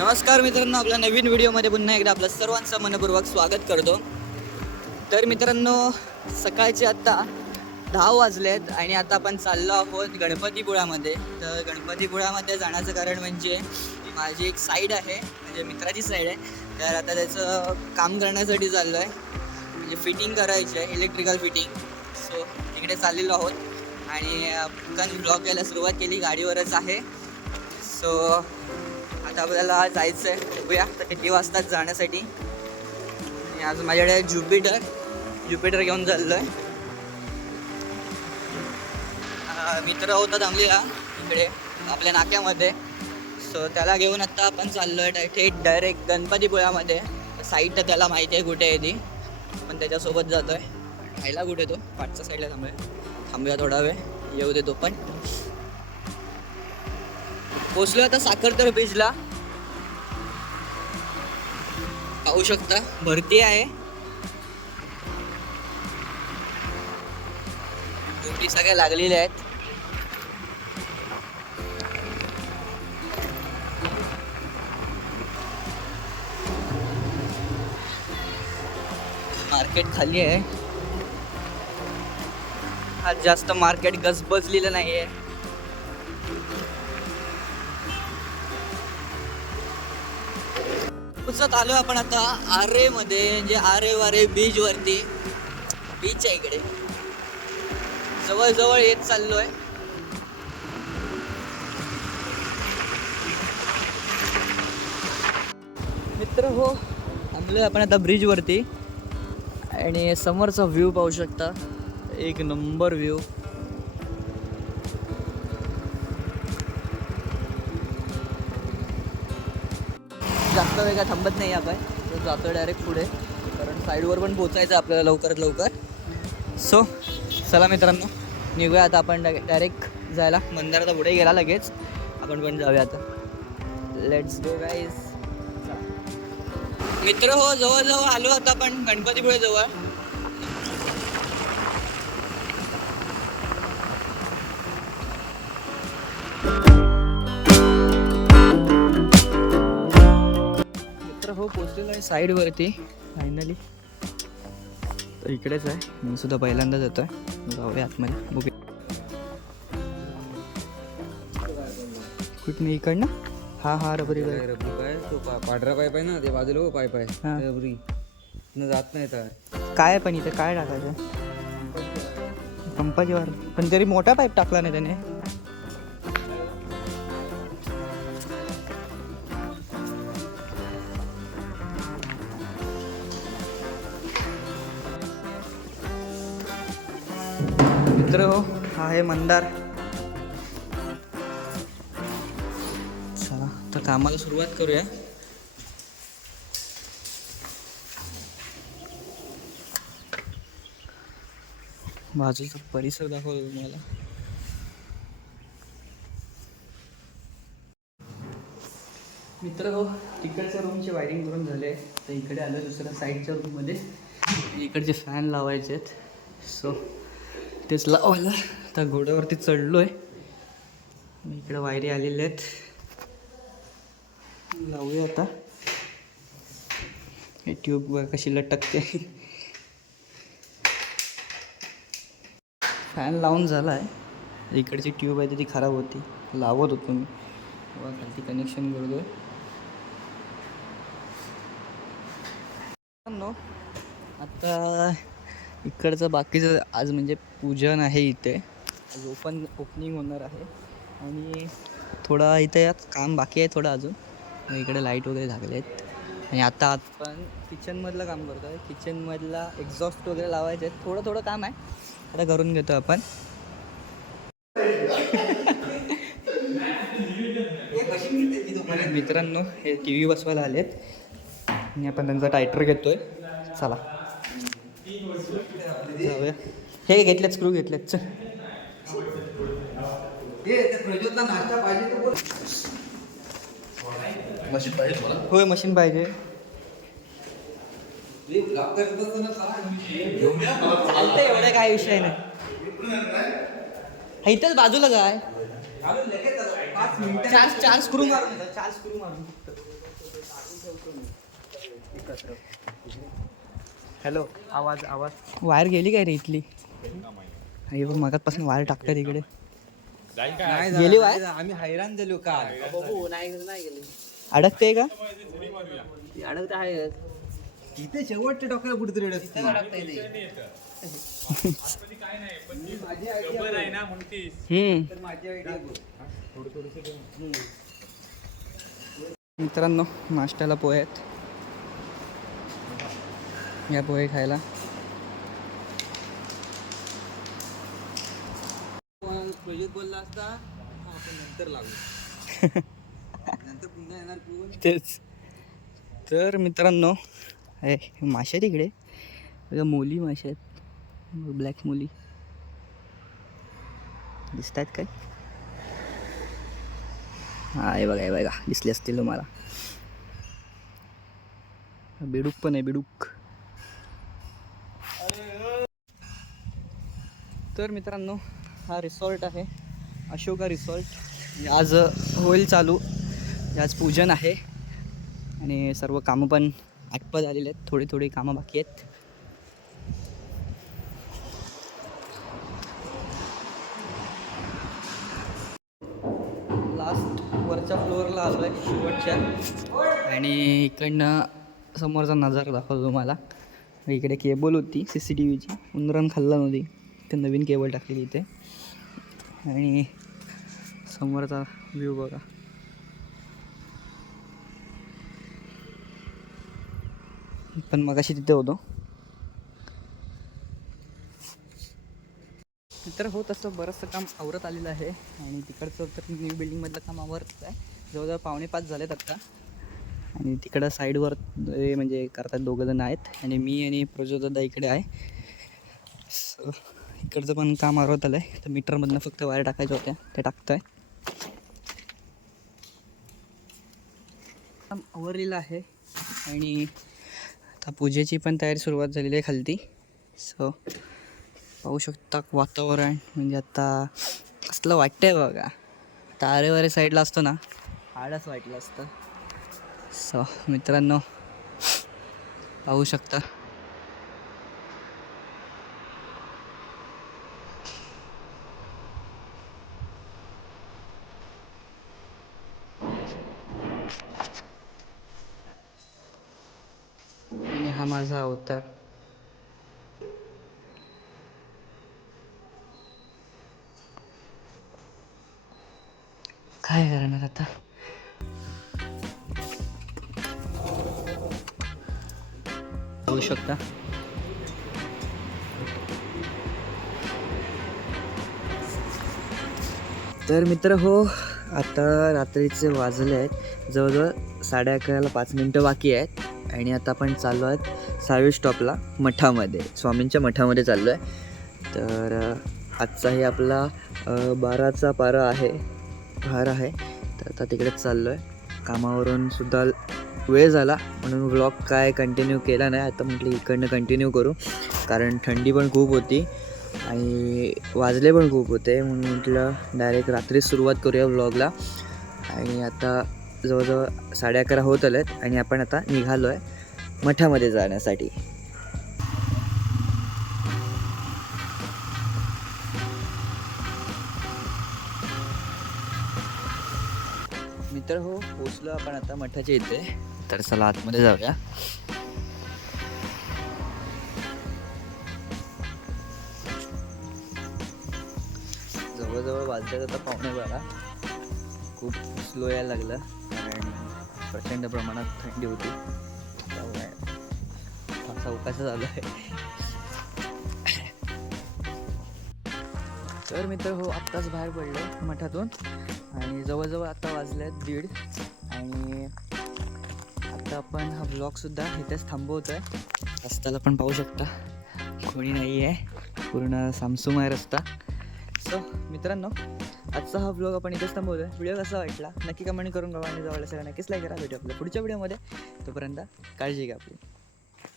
नमस्कार मित्रांनो, आपल्या नवीन व्हिडिओमध्ये पुन्हा एकदा आपलं सर्वांचं मनपूर्वक स्वागत करतो. तर मित्रांनो, सकाळचे आत्ता 10 वाजलेत आणि आता आपण चाललो आहोत गणपतीपुळ्यामध्ये. तर गणपतीपुळ्यामध्ये जाण्याचं कारण म्हणजे माझी एक साईड आहे, म्हणजे मित्राची साईड आहे. तर आता त्याचं काम करण्यासाठी चाललो आहे, म्हणजे फिटिंग करायची आहे, इलेक्ट्रिकल फिटिंग. सो तिकडे चाललेलो आहोत आणि आपण ब्लॉग घ्यायला सुरुवात केली, गाडीवरच आहे. सो आता आपल्याला जायचं आहे, बघूया तर किती वाजतात जाण्यासाठी. आणि आज माझ्याकडे ज्युपिटर घेऊन चाललो आहे. मित्र होता थांबलेला इकडे आपल्या नाक्यामध्ये. सो त्याला घेऊन आता आपण चाललो आहे थेट डायरेक्ट गणपतीपुळ्यामध्ये. साईड तर त्याला माहिती आहे कुठे आहे ती, पण त्याच्यासोबत जातो आहे. राहिला कुठे तो, पाठच्या साईडला थांबूया थोडा वेळ, येऊ दे तो पण. पोचलो आता साखरतर बीचला. पाहू शकता भरती आहे, बोटी सगळ्या लागलेल्या आहेत. मार्केट खाली आहे, आज जास्त मार्केट गजबजलेलं नाही आहे. आलो आपण आता आरे मध्ये, म्हणजे आरे वारे बीच वरती. बीच आहे इकडे, जवळ येत चाललोय. मित्र हो, थांबलोय आपण आता ब्रिज वरती आणि समोरचा व्ह्यू पाहू शकता, एक नंबर व्ह्यू. जास्त वेळ काय थांबत नाही आपण, जातो डायरेक्ट पुढे, कारण साईडवर पण पोचायचं आपल्याला लवकरात लवकर. सो चला मित्रांनो, निघूया आता आपण डायरेक्ट जायला. मंदिर आता पुढे गेला, लगेच आपण पण जाऊया आता. Let's go guys. मित्र हो, जवळ आलो आता आपण गणपतीपुळे जवळ. हो, पोचलेलो आहे साईडवरती फायनली. तर इकडेच आहे, मी सुद्धा पहिल्यांदा जातो आहे. जाऊया आतमध्ये, बघूया कुठं इकडनं. हा रबरी काय तो पांढरा पाईप आहे ना, ते बाजूला पाईप आहे रबरी न जात नाही. तर काय पण इथे काय टाकायचं, पंपाची वार, पण तरी मोठा पाईप टाकला नाही त्याने. मित्र हो, हा आहे मंदार. चला तर कामाला सुरुवात करूया. बाजूचा परिसर दाखवतो तुम्हाला. मित्र हो, तिकडच्या रूमची वायरिंग करून झाले, तर इकडे आलो दुसऱ्या साईडच्या रूममध्ये. इकडचे फॅन लावायचे आहेत, सो तेच लावायला आता घोड्यावरती चढलो आहे. इकडे वायरी आलेल्या आहेत, लावूया आता. हे ट्यूब बघा कशी लटकते. फॅन लावून झाला आहे. इकडची ट्यूब आहे ती खराब होती, लावत होतो मी, बघा खालती कनेक्शन करतोय. आता इकडचं बाकीचं आज म्हणजे पूजन आहे इथे, आज ओपनिंग होणार आहे. आणि थोडा इथे यात काम बाकी आहे थोडं अजून. इकडे लाईट वगैरे लागले आहेत. आणि आता आपण किचनमधलं काम करतो आहे. किचनमधला एक्झॉस्ट वगैरे लावायचे आहेत, थोडं काम आहे, आता करून घेतो आपण. मित्रांनो, हे टी व्ही बसवायला आलेत आणि आपण त्यांचा टायटर घेतोय. चला जाऊया. हे घेतलेत, स्क्रू घेतलेत. चल मशीन पाहिजे मला. होय, मशीन पाहिजे. एवढा काय विषय नाही, इथंच बाजूला काय चार स्क्रू मारून फक्त. हॅलो, आवाज आवाज. वायर गेली काय रे इथली? हे बघ मगातपासून वायर टाकतात इकडे. नाही गेली वायर? आम्ही हैराण झालो काल. अडकते का? अडकत आहे इथे शेवटच्या डोक्याला कुठेतरी अडकते. मित्रांनो नाश्त्याला पोहे आहेत. या पोहे खायला. प्रज्योत बोलला असता आपण नंतर लागू. नंतर पुन्हा येणार कोण? तेच. तर मित्रांनो मासे आहेत इकडे बघा, मोली मासे आहेत, ब्लॅक मोली दिसत आहेत काय? हा हे बघा, हे बघा दिसले असतील तुम्हाला. बेडूक पण आहे, बेडूक. तर मित्रांनो हा रिसॉर्ट आहे, अशोका रिसॉर्ट. आज होईल चालू, आज पूजन आहे आणि सर्व कामं पण आटपत आलेले आहेत, थोडी थोडी कामं बाकी आहेत. लास्ट वरच्या फ्लोअरला आलो आहे, शेवटच्या. आणि इकडनं समोरचा नजारा दाखवतो तुम्हाला. इकडे केबल होती CCTVची, उंदरान खाल्ला नव्हती, ते नवीन केबल टाकलेली इथे. आणि समोरचा व्ह्यू बघा. पण मगाशी तिथे होतो. तर हो, तसं बरंचसं काम आवरत आलेलं आहे. आणि तिकडचं तर न्यू बिल्डिंगमधलं काम आवरत आहे. जवळजवळ 4:45 झालेत आत्ता. आणि तिकडं साईडवर म्हणजे करतात दोघंजण आहेत. आणि मी आणि प्रज्योतदा इकडे आहे. इकडचं पण काम आवरत आलं आहे. तर मीटरमधनं फक्त वायर टाकायच्या होत्या, ते टाकतो आहे. काम आवरलेलं आहे. आणि आता पूजेची पण तयारी सुरुवात झालेली आहे खालती. सो पाहू शकता वातावरण, म्हणजे आता कसलं वाटतंय बघा. तारे वारे साईडला असतो ना, हाडच वाटलं असतं. सो मित्रांनो पाहू शकता. आणि हा माझा अवतार. काय करणार आता. पाहू शकता. तर मित्र हो, आता रात्रीचे वाजले आहेत जवळजवळ 11:30ला 5 मिनटं बाकी आहेत. आणि आता आपण चाललो आहेत 6व्या स्टॉपला, मठामध्ये, स्वामींच्या मठामध्ये चाललो आहे. तर आजचाही आपला 12चा पारा आहे, भार आहे. तर आता तिकडेच चाललो आहे. कामावरून सुद्धा वेळ झाला म्हणून व्लॉग काय कंटिन्यू केला नाही. आता म्हटलं इकडनं कंटिन्यू करू, कारण थंडी पण खूप होती आणि वाजले पण खूप होते. म्हणून म्हटलं डायरेक्ट रात्री सुरुवात करूया व्लॉगला. आणि आता जवळजवळ 11:30 होत आले आहेत. आणि आपण आता निघालो आहे मठामध्ये जाण्यासाठी. मित्र हो, पोचलो आपण आता मठाच्या इथे. तर चला आतमध्ये जाऊया. जवळजवळ वाजल्यात आता 11:15. खूप स्लो यायला लागलं, कारण प्रचंड प्रमाणात थंडी होती. त्यामुळे चौकाचं झालं आहे. तर मित्र हो, आत्ताच बाहेर पडलो मठातून. आणि जवळजवळ आता वाजले आहेत 1:30. आणि आता आपण हा ब्लॉगसुद्धा इथेच थांबवतो आहे. रस्त्याला पण पाहू शकता कोणी नाही आहे, पूर्ण सामसूम आहे रस्ता. सो मित्रांनो, आजचा हा व्लॉग आपण इथेच थांबवतो आहे. व्हिडिओ कसा वाटला नक्की कमेंट करून कळवा. आणि जवळ असेल नक्कीच लाईक करा. भेटू आपल्या पुढच्या व्हिडिओमध्ये. तोपर्यंत काळजी घ्या आपली.